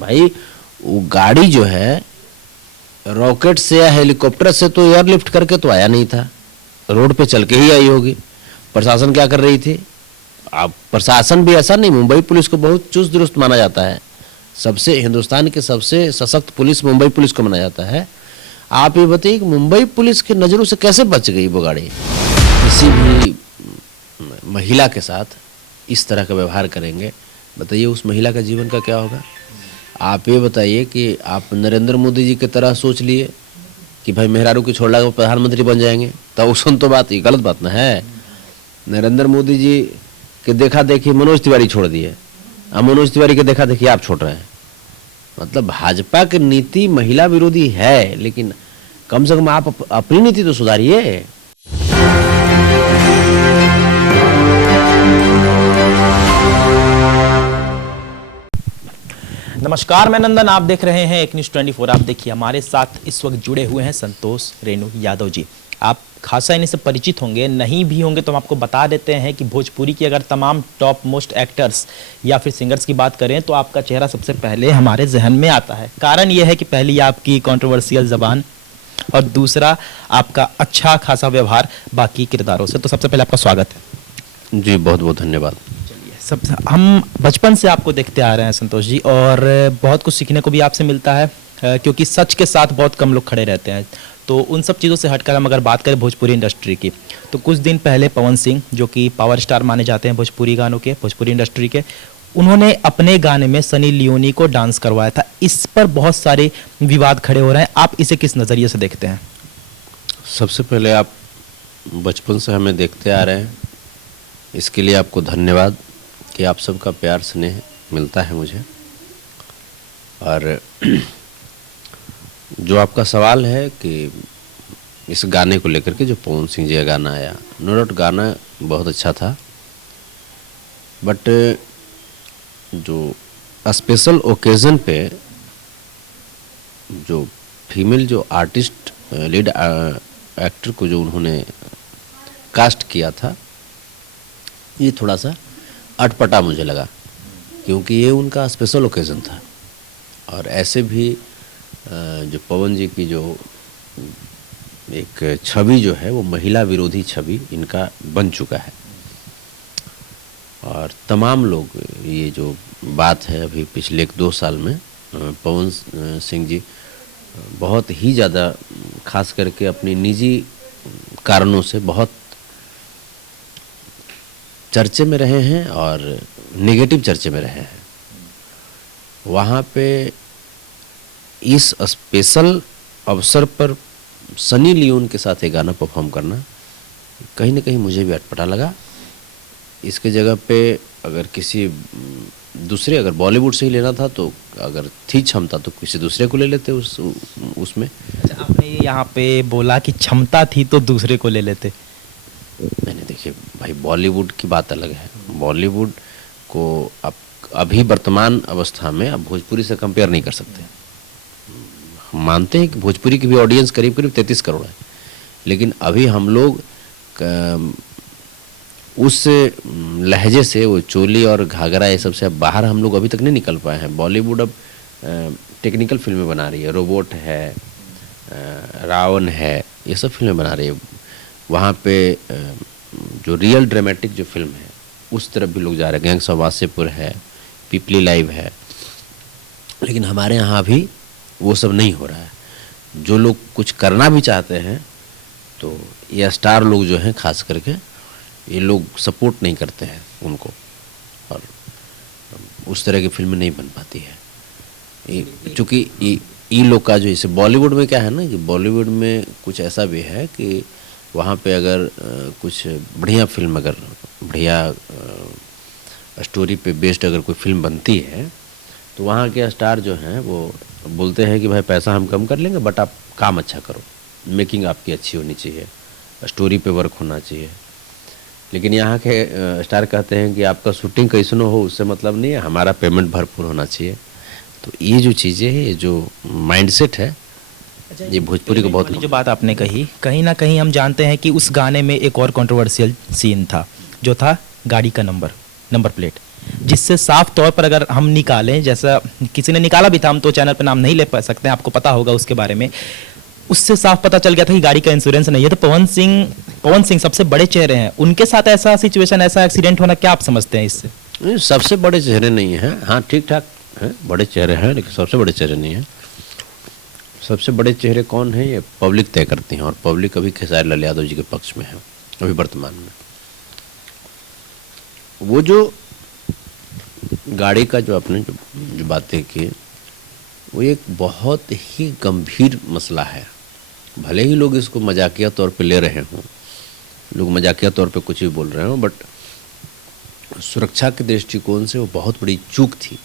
भाई वो गाड़ी जो है रॉकेट से या हेलीकॉप्टर से तो एयरलिफ्ट करके तो आया नहीं था, रोड पे चल के ही आई होगी। प्रशासन क्या कर रही थी? अब प्रशासन भी ऐसा नहीं, मुंबई पुलिस को बहुत चुस्त दुरुस्त माना जाता है, सबसे हिंदुस्तान के सबसे सशक्त पुलिस मुंबई पुलिस को माना जाता है। आप ये बताइए कि मुंबई पुलिस की नज़रों से कैसे बच गई वो गाड़ी? किसी भी महिला के साथ इस तरह का व्यवहार करेंगे, बताइए उस महिला का जीवन का क्या होगा? आप ये बताइए कि आप नरेंद्र मोदी जी की तरह सोच लिए कि भाई मेहरारू की छोड़ला के प्रधानमंत्री बन जाएंगे, तो सुन तो बात ये गलत बात ना है। नरेंद्र मोदी जी के देखा देखी मनोज तिवारी छोड़ दिए, अब मनोज तिवारी के देखा देखी आप छोड़ रहे हैं। मतलब भाजपा की नीति महिला विरोधी है, लेकिन कम से कम आप अपनी नीति तो सुधारिए। नमस्कार, मैं नंदन, आप देख रहे हैं एक न्यूज़ 24। आप देखिए हमारे साथ इस वक्त जुड़े हुए हैं संतोष रेणु यादव जी। आप खासा इन्हीं से परिचित होंगे, नहीं भी होंगे तो हम आपको बता देते हैं कि भोजपुरी की अगर तमाम टॉप मोस्ट एक्टर्स या फिर सिंगर्स की बात करें तो आपका चेहरा सबसे पहले हमारे जहन में आता है। कारण यह है कि पहली आपकी कंट्रोवर्शियल ज़बान और दूसरा आपका अच्छा खासा व्यवहार बाकी किरदारों से। तो सबसे पहले आपका स्वागत है जी, बहुत बहुत धन्यवाद। सब हम बचपन से आपको देखते आ रहे हैं संतोष जी, और बहुत कुछ सीखने को भी आपसे मिलता है, क्योंकि सच के साथ बहुत कम लोग खड़े रहते हैं। तो उन सब चीज़ों से हटकर हम अगर बात करें भोजपुरी इंडस्ट्री की, तो कुछ दिन पहले पवन सिंह, जो कि पावर स्टार माने जाते हैं भोजपुरी गानों के, भोजपुरी इंडस्ट्री के, उन्होंने अपने गाने में सनी लियोनी को डांस करवाया था। इस पर बहुत सारे विवाद खड़े हो रहे हैं, आप इसे किस नज़रिए से देखते हैं? सबसे पहले आप बचपन से हमें देखते आ रहे हैं, इसके लिए आपको धन्यवाद कि आप सबका प्यार स्नेह मिलता है मुझे। और जो आपका सवाल है कि इस गाने को लेकर के, जो पवन सिंह जी का गाना आया, नो डाउट गाना बहुत अच्छा था, बट जो स्पेशल ओकेज़न पे जो फीमेल जो आर्टिस्ट लीड एक्टर को जो उन्होंने कास्ट किया था, ये थोड़ा सा अटपटा मुझे लगा, क्योंकि ये उनका स्पेशल ओकेज़न था। और ऐसे भी जो पवन जी की जो एक छवि जो है वो महिला विरोधी छवि इनका बन चुका है। और तमाम लोग, ये जो बात है अभी पिछले 1-2 साल में पवन सिंह जी बहुत ही ज़्यादा, खास करके अपनी निजी कारणों से बहुत चर्चे में रहे हैं और नेगेटिव चर्चे में रहे हैं। वहाँ पे इस स्पेशल अवसर पर सनी लियोन के साथ एक गाना परफॉर्म करना कहीं ना कहीं मुझे भी अटपटा लगा। इसके जगह पे अगर किसी दूसरे, अगर बॉलीवुड से ही लेना था तो अगर थी क्षमता तो किसी दूसरे को ले लेते उसमें। अच्छा, आपने यहाँ पे बोला कि क्षमता थी तो दूसरे को ले लेते। मैंने, देखिए भाई, बॉलीवुड की बात अलग है। बॉलीवुड को आप अभी वर्तमान अवस्था में आप भोजपुरी से कंपेयर नहीं कर सकते। हम मानते हैं कि भोजपुरी की भी ऑडियंस करीब करीब 33 करोड़ है, लेकिन अभी हम लोग उस लहजे से, वो चोली और घाघरा ये सब से अब बाहर हम लोग अभी तक नहीं निकल पाए हैं। बॉलीवुड अब टेक्निकल फिल्में बना रही है, रोबोट है, रावण है, ये सब फिल्में बना रही है। वहाँ पे जो रियल ड्रामेटिक जो फिल्म है उस तरफ भी लोग जा रहे हैं। गैंग्स ऑफ वासेपुर है, पीपली लाइव है, लेकिन हमारे यहाँ भी वो सब नहीं हो रहा है। जो लोग कुछ करना भी चाहते हैं तो ये स्टार लोग जो हैं, खास करके ये लोग सपोर्ट नहीं करते हैं उनको, और उस तरह की फिल्में नहीं बन पाती है। चूँकि ये लोग का जो, जैसे बॉलीवुड में क्या है ना, कि बॉलीवुड में कुछ ऐसा भी है कि वहाँ पे अगर कुछ बढ़िया फिल्म, अगर बढ़िया स्टोरी पे बेस्ड अगर कोई फिल्म बनती है तो वहाँ के स्टार जो हैं वो बोलते हैं कि भाई पैसा हम कम कर लेंगे, बट आप काम अच्छा करो, मेकिंग आपकी अच्छी होनी चाहिए, स्टोरी पे वर्क होना चाहिए। लेकिन यहाँ के स्टार कहते हैं कि आपका शूटिंग कैसन हो उससे मतलब नहीं है, हमारा पेमेंट भरपूर होना चाहिए। तो ये जो चीज़ें हैं, ये जो माइंडसेट है, ये भोजपुरी को बहुत, जो बात आपने कही, कहीं ना कहीं हम जानते हैं कि उस गाने में एक और कंट्रोवर्शियल सीन था, जो था गाड़ी का नंबर प्लेट। जिससे साफ तौर पर अगर हम निकालें, जैसा किसी ने निकाला भी था, हम तो चैनल पर नाम नहीं ले पा सकते हैं, आपको पता होगा उसके बारे में, उससे साफ पता चल गया था कि गाड़ी का इंश्योरेंस नहीं है। तो पवन सिंह सबसे बड़े चेहरे हैं, उनके साथ ऐसा सिचुएशन, ऐसा एक्सीडेंट होना, क्या आप समझते हैं इससे? नहीं, सबसे बड़े चेहरे नहीं हैं, हाँ ठीक ठाक हैं, बड़े चेहरे हैं, लेकिन सबसे बड़े चेहरे नहीं हैं। सबसे बड़े चेहरे कौन हैं ये पब्लिक तय करती हैं, और पब्लिक अभी खेसारी लाल यादव जी के पक्ष में है अभी वर्तमान में। वो जो गाड़ी का जो आपने जो बातें की, वो एक बहुत ही गंभीर मसला है। भले ही लोग इसको मजाकिया तौर पे ले रहे हों, लोग मजाकिया तौर पे कुछ भी बोल रहे हों, बट सुरक्षा के दृष्टिकोण से वो बहुत बड़ी चूक थी।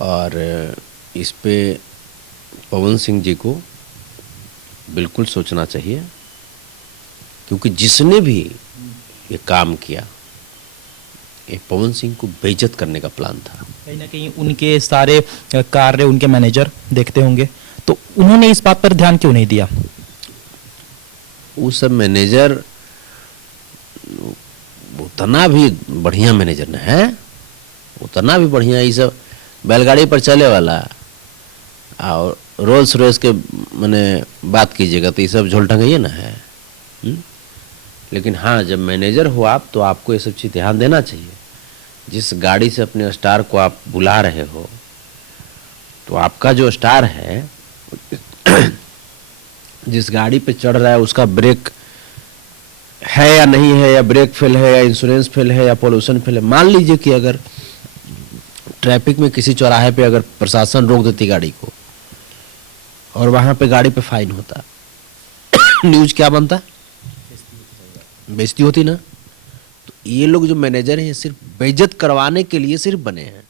और इस पे पवन सिंह जी को बिल्कुल सोचना चाहिए, क्योंकि जिसने भी ये काम किया, ये पवन सिंह को बेइज्जत करने का प्लान था। कहीं ना कहीं उनके सारे कार्य उनके मैनेजर देखते होंगे, तो उन्होंने इस बात पर ध्यान क्यों नहीं दिया? वो सब मैनेजर उतना भी बढ़िया मैनेजर न है, उतना भी बढ़िया, ये सब बैलगाड़ी पर चले वाला और रोल्स रॉयस के मैंने बात कीजिएगा तो ये सब झोलटंगइए ना है। लेकिन हाँ, जब मैनेजर हो आप, तो आपको ये सब चीज़ ध्यान देना चाहिए। जिस गाड़ी से अपने स्टार को आप बुला रहे हो, तो आपका जो स्टार है जिस गाड़ी पे चढ़ रहा है, उसका ब्रेक है या नहीं है, या ब्रेक फेल है, या इंश्योरेंस फेल है, या पोल्यूशन फेल है। मान लीजिए कि अगर ट्रैफिक में किसी चौराहे पे अगर प्रशासन रोक देती गाड़ी को, और वहां पे गाड़ी पे फाइन होता, न्यूज क्या बनता? बेइज्जती होती ना। तो ये लोग जो मैनेजर हैं, सिर्फ बेइज्जत करवाने के लिए सिर्फ बने हैं।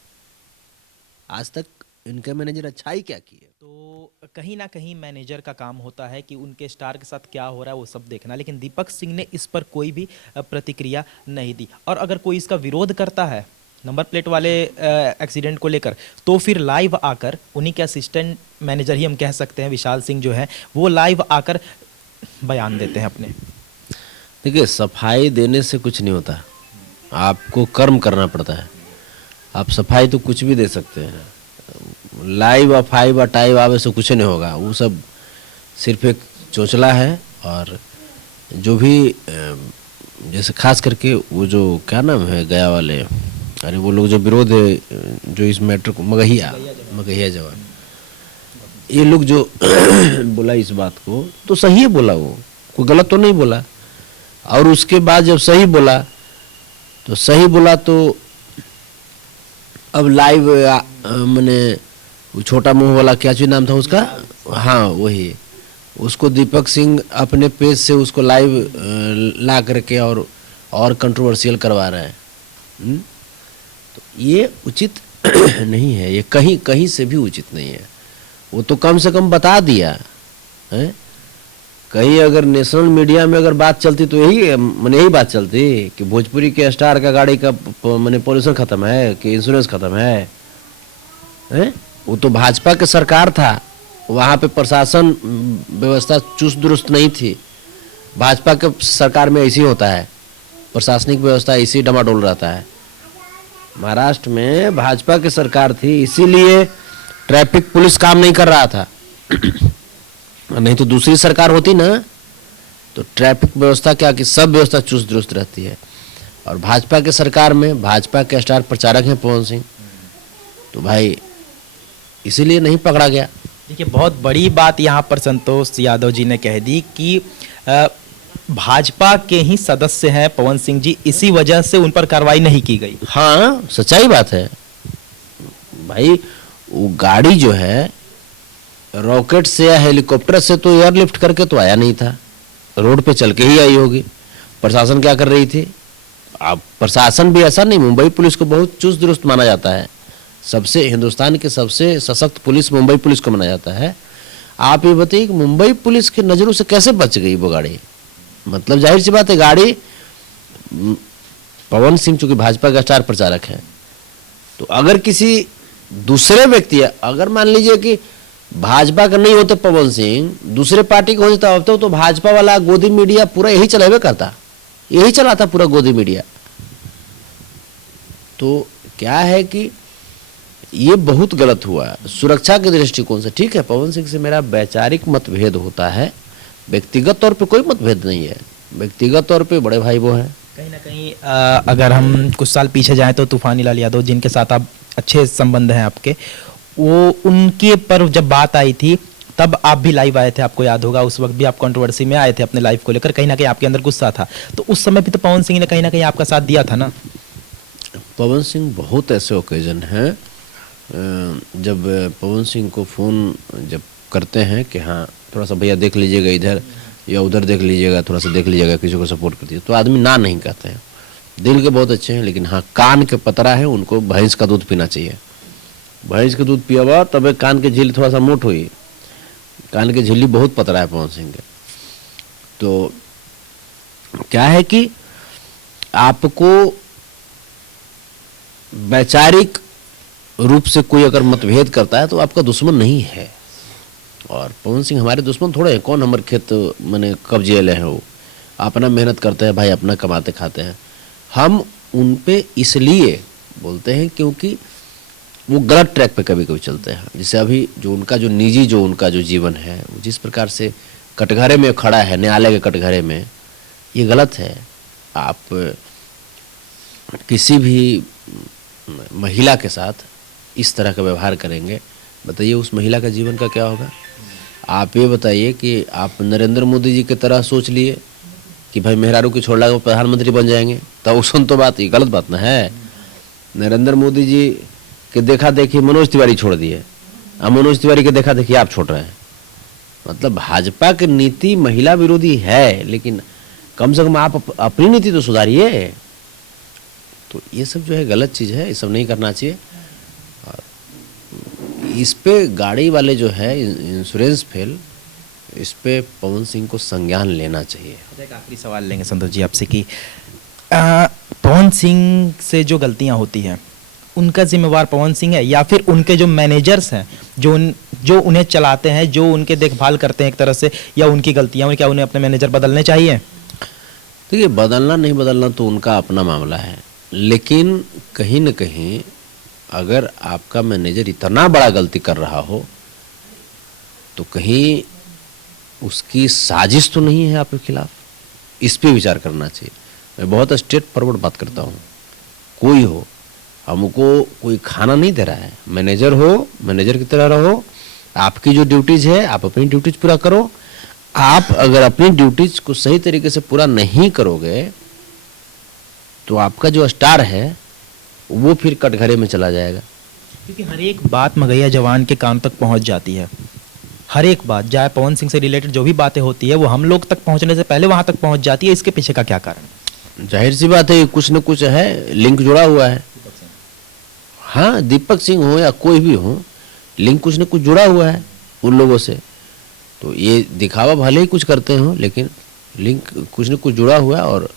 आज तक इनके मैनेजर अच्छा ही क्या किए? तो कहीं ना कहीं मैनेजर का काम होता है कि उनके स्टार के साथ क्या हो रहा है वो सब देखना, लेकिन दीपक सिंह ने इस पर कोई भी प्रतिक्रिया नहीं दी। और अगर कोई इसका विरोध करता है नंबर प्लेट वाले एक्सीडेंट को लेकर, तो फिर लाइव आकर उन्हीं के असिस्टेंट मैनेजर ही हम कह सकते हैं, विशाल सिंह जो है, वो लाइव आकर बयान देते हैं अपने। देखिए, सफाई देने से कुछ नहीं होता, आपको कर्म करना पड़ता है। आप सफाई तो कुछ भी दे सकते हैं, लाइव अफाई बटाई आवे से कुछ नहीं होगा। वो सब सिर्फ एक चोचला है। और जो भी जैसे खास करके वो जो क्या नाम है गया वाले, अरे वो लोग जो विरोध है, जो इस मैटर को मगहिया जवान, ये लोग जो बोला इस बात को, तो सही है बोला, वो कोई गलत तो नहीं बोला। और उसके बाद जब सही बोला तो अब लाइव मैंने वो छोटा मुंह वाला क्या चीज नाम था उसका, हाँ वही, उसको दीपक सिंह अपने पेज से उसको लाइव ला करके और कंट्रोवर्शियल करवा रहा है। तो ये उचित नहीं है, ये कहीं कहीं से भी उचित नहीं है। वो तो कम से कम बता दिया है। कहीं अगर नेशनल मीडिया में अगर बात चलती तो यही बात चलती कि भोजपुरी के स्टार का गाड़ी का मैंने पोल्यूशन खत्म है कि इंश्योरेंस खत्म है? वो तो भाजपा के सरकार था, वहाँ पे प्रशासन व्यवस्था चुस्त दुरुस्त नहीं थी। भाजपा के सरकार में ऐसी होता है, प्रशासनिक व्यवस्था ऐसी डमाडोल रहता है। महाराष्ट्र में भाजपा की सरकार थी, इसीलिए ट्रैफिक पुलिस काम नहीं कर रहा था। नहीं तो दूसरी सरकार होती ना, तो ट्रैफिक व्यवस्था क्या कि सब व्यवस्था चुस्त दुरुस्त रहती है। और भाजपा के सरकार में भाजपा के स्टार प्रचारक हैं पवन सिंह, तो भाई इसीलिए नहीं पकड़ा गया। देखिए, बहुत बड़ी बात यहाँ पर संतोष यादव जी ने कह दी कि भाजपा के ही सदस्य हैं पवन सिंह जी, इसी वजह से उन पर कार्रवाई नहीं की गई। हाँ, सच्चाई बात है भाई। वो गाड़ी जो है रॉकेट से या हेलीकॉप्टर से तो एयरलिफ्ट करके तो आया नहीं था, रोड पे चल के ही आई होगी। प्रशासन क्या कर रही थी? अब प्रशासन भी ऐसा नहीं, मुंबई पुलिस को बहुत चुस्त दुरुस्त माना जाता है। सबसे हिंदुस्तान के सबसे सशक्त पुलिस मुंबई पुलिस को माना जाता है। आप ये बताइए कि मुंबई पुलिस की नजरों से कैसे बच गई वो गाड़ी? मतलब जाहिर सी बात है, गाड़ी पवन सिंह चूंकि भाजपा का स्टार प्रचारक है, तो अगर किसी दूसरे व्यक्ति, अगर मान लीजिए कि भाजपा का नहीं होते पवन सिंह, दूसरे पार्टी का हो जाता, अब तो भाजपा वाला गोदी मीडिया पूरा यही चलावे करता, यही चलाता पूरा गोदी मीडिया। तो क्या है कि ये बहुत गलत हुआ सुरक्षा के दृष्टिकोण से। ठीक है, पवन सिंह से मेरा वैचारिक मतभेद होता है, व्यक्तिगत तौर पे कोई मतभेद नहीं है, व्यक्तिगत तौर पे बड़े भाई वो हैं। कहीं ना कहीं अगर हम कुछ साल पीछे जाएं तो तूफानी लाल यादव जिनके साथ आप अच्छे संबंध हैं आपके, वो उनके पर जब बात आई थी तब आप भी लाइव आए थे, आपको याद होगा। उस वक्त भी आप कंट्रोवर्सी में आए थे अपने लाइफ को लेकर, कहीं ना कहीं आपके अंदर गुस्सा था। तो उस समय भी तो पवन सिंह ने कहीं ना कहीं आपका साथ दिया था ना। पवन सिंह बहुत ऐसे ओकेजन हैं जब पवन सिंह को फ़ोन जब करते हैं कि हाँ थोड़ा सा भैया देख लीजिएगा इधर या उधर देख लीजिएगा, थोड़ा सा देख लीजिएगा, किसी को सपोर्ट कर दीजिए, तो आदमी ना नहीं कहते हैं। दिल के बहुत अच्छे हैं, लेकिन हाँ कान के पतरा है, उनको भैंस का दूध पीना चाहिए। भैंस के दूध पियावा तबे कान के झिल्ली थोड़ा सा मोट हुई। कान के झिल्ली बहुत पतरा है पवन सिंह के। तो क्या है कि आपको वैचारिक रूप से कोई अगर मतभेद करता है तो आपका दुश्मन नहीं है। और पवन सिंह हमारे दुश्मन थोड़े हैं। कौन हमारे खेत मैंने कब्जे ले हैं, वो अपना मेहनत करते हैं भाई, अपना कमाते खाते हैं। हम उन पे इसलिए बोलते हैं क्योंकि वो गलत ट्रैक पे कभी कभी चलते हैं। जैसे अभी जो उनका जो निजी जो उनका जो जीवन है, वो जिस प्रकार से कटघरे में खड़ा है, न्यायालय के कटघरे में, ये गलत है। आप किसी भी महिला के साथ इस तरह का व्यवहार करेंगे, बताइए उस महिला का जीवन का क्या होगा। आप ये बताइए कि आप नरेंद्र मोदी जी की तरह सोच लिए कि भाई मेहरारू की छोड़ के प्रधानमंत्री बन जाएंगे, तब सुन तो बात, ये गलत बात ना है। नरेंद्र मोदी जी के देखा देखी मनोज तिवारी छोड़ दिए, अब मनोज तिवारी के देखा देखी आप छोड़ रहे हैं। मतलब भाजपा की नीति महिला विरोधी है, लेकिन कम से कम आप अपनी नीति तो सुधारिए। तो ये सब जो है गलत चीज़ है, ये सब नहीं करना चाहिए। इस पे गाड़ी वाले जो है इंश्योरेंस फेल, इस पे पवन सिंह को संज्ञान लेना चाहिए। एक आखिरी सवाल लेंगे संतोष जी आपसे कि पवन सिंह से जो गलतियां होती हैं उनका जिम्मेवार पवन सिंह है या फिर उनके जो मैनेजर्स हैं जो उन्हें चलाते हैं, जो उनके देखभाल करते हैं एक तरह से, या उनकी गलतियां हैं? क्या उन्हें अपने मैनेजर बदलने चाहिए? देखिए, बदलना नहीं बदलना तो उनका अपना मामला है, लेकिन कहीं न कहीं अगर आपका मैनेजर इतना बड़ा गलती कर रहा हो तो कहीं उसकी साजिश तो नहीं है आपके खिलाफ, इस पे विचार करना चाहिए। मैं बहुत स्ट्रेट फॉरवर्ड बात करता हूँ। कोई हो, हमको कोई खाना नहीं दे रहा है, मैनेजर हो मैनेजर की तरह रहो, आपकी जो ड्यूटीज है आप अपनी ड्यूटीज पूरा करो। आप अगर अपनी ड्यूटीज को सही तरीके से पूरा नहीं करोगे तो आपका जो स्टार है वो फिर कटघरे में चला जाएगा। क्योंकि हर एक बात मगैया जवान के कान तक पहुंच जाती है, हर एक बात, चाहे पवन सिंह से रिलेटेड जो भी बातें होती है वो हम लोग तक पहुंचने से पहले वहां तक पहुंच जाती है। इसके पीछे का क्या कारण? जाहिर सी बात है, कुछ न कुछ है, लिंक जुड़ा हुआ है। हाँ, दीपक सिंह हो या कोई भी हो, लिंक कुछ न कुछ जुड़ा हुआ है उन लोगों से। तो ये दिखावा भले ही कुछ करते हो, लेकिन लिंक कुछ न कुछ जुड़ा हुआ है। और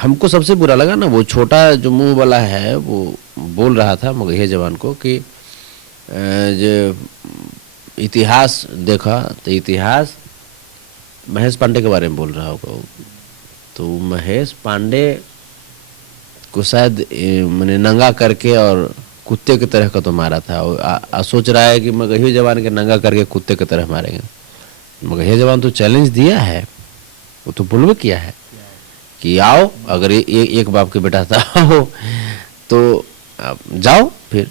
हमको सबसे बुरा लगा ना, वो छोटा जो मुंह वाला है वो बोल रहा था मगहिया जवान को कि जो इतिहास देखा तो इतिहास महेश पांडे के बारे में बोल रहा होगा। तो महेश पांडे को शायद मैंने नंगा करके और कुत्ते की तरह का तो मारा था, और सोच रहा है कि मगहिया जवान के नंगा करके कुत्ते की तरह मारेंगे। मगहिया जवान तो चैलेंज दिया है, वो तो बुलवे किया है कि आओ, अगर एक बाप के बेटा था हो तो जाओ। फिर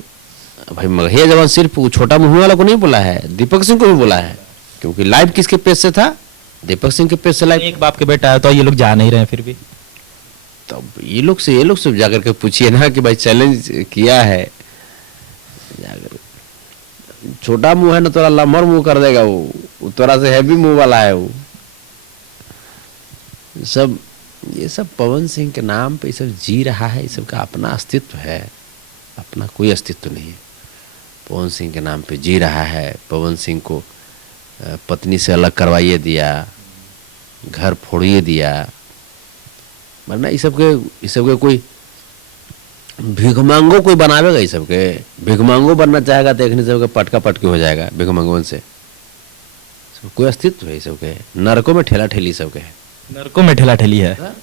भाई मगहिया जवान सिर्फ छोटा मुंह वाला को नहीं बोला है, दीपक सिंह को भी बोला है, क्योंकि लाइव किसके पेज से था? दीपक सिंह के पेज से लाइव। एक बाप के बेटा है तो ये लोग जा नहीं रहे हैं फिर भी। तो ये लोग से जाकर के पूछिए ना कि भाई चैलेंज किया है, जाकर छोटा मुंह है ना तोरा लम्हर मुंह कर देगा, वो तोरा से हैवी मुंह वाला है वो सब। ये सब पवन सिंह के नाम पे ये सब जी रहा है, ये सब का अपना अस्तित्व है, अपना कोई अस्तित्व नहीं है। पवन सिंह के नाम पे जी रहा है। पवन सिंह को पत्नी से अलग करवाइए दिया, घर फोड़िए दिया, वरना ये सब के कोई भिखमांगो कोई बनावेगा। ये सब के भिखमांगो बनना चाहेगा तो एक सबके पटका पटकी हो जाएगा भिखमांगों से। कोई अस्तित्व है ये सब के, नरकों में ठेला ठेली सबके है, नरकों में ठेला ठेली है।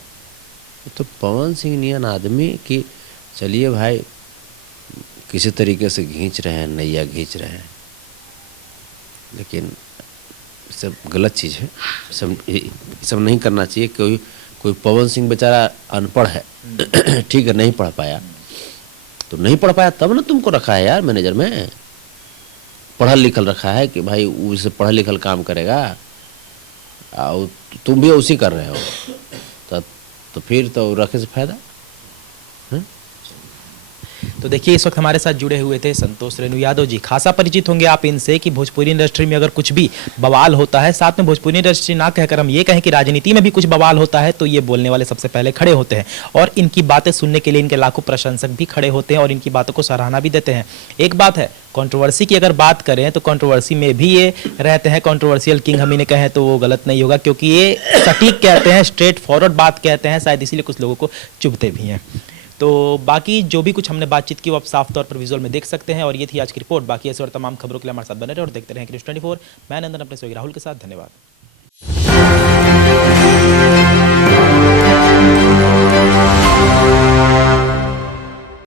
तो पवन सिंह नियन आदमी की चलिए भाई, किसी तरीके से खींच रहे हैं, नैया खींच रहे हैं, लेकिन सब गलत चीज़ है। सब नहीं करना चाहिए। कोई पवन सिंह बेचारा अनपढ़ है, ठीक है, नहीं पढ़ पाया तो नहीं पढ़ पाया, तब ना तुमको रखा है यार मैनेजर में। पढ़ल लिखल रखा है कि भाई उसे पढ़ल लिखल काम करेगा, और तुम भी उसी कर रहे हो, तो फिर तो रखे से फायदा। तो देखिए, इस वक्त हमारे साथ जुड़े हुए थे संतोष रेणु यादव जी। खासा परिचित होंगे आप इनसे कि भोजपुरी इंडस्ट्री में अगर कुछ भी बवाल होता है, साथ में भोजपुरी इंडस्ट्री ना कहकर हम ये कहें कि राजनीति में भी कुछ बवाल होता है, तो ये बोलने वाले सबसे पहले खड़े होते हैं और इनकी बातें सुनने के लिए इनके लाखों प्रशंसक भी खड़े होते हैं और इनकी बातों को सराहना भी देते हैं। एक बात है, कंट्रोवर्सी की अगर बात करें तो कंट्रोवर्सी में भी ये रहते हैं कंट्रोवर्शियल किंग, हम इन्हें कहें तो वो गलत नहीं होगा, क्योंकि ये सटीक कहते हैं, स्ट्रेट फॉरवर्ड बात कहते हैं, शायद इसीलिए कुछ लोगों को चुभते भी हैं। तो बाकी जो भी कुछ हमने बातचीत की वो आप साफ तौर पर विजुअल में देख सकते हैं। और ये थी आज की रिपोर्ट। बाकी ऐसे और तमाम खबरों के लिए हमारे साथ बने रहे और देखते रहें न्यूज़ 24। मैं नंदन अपने सहयोगी राहुल के साथ। धन्यवाद।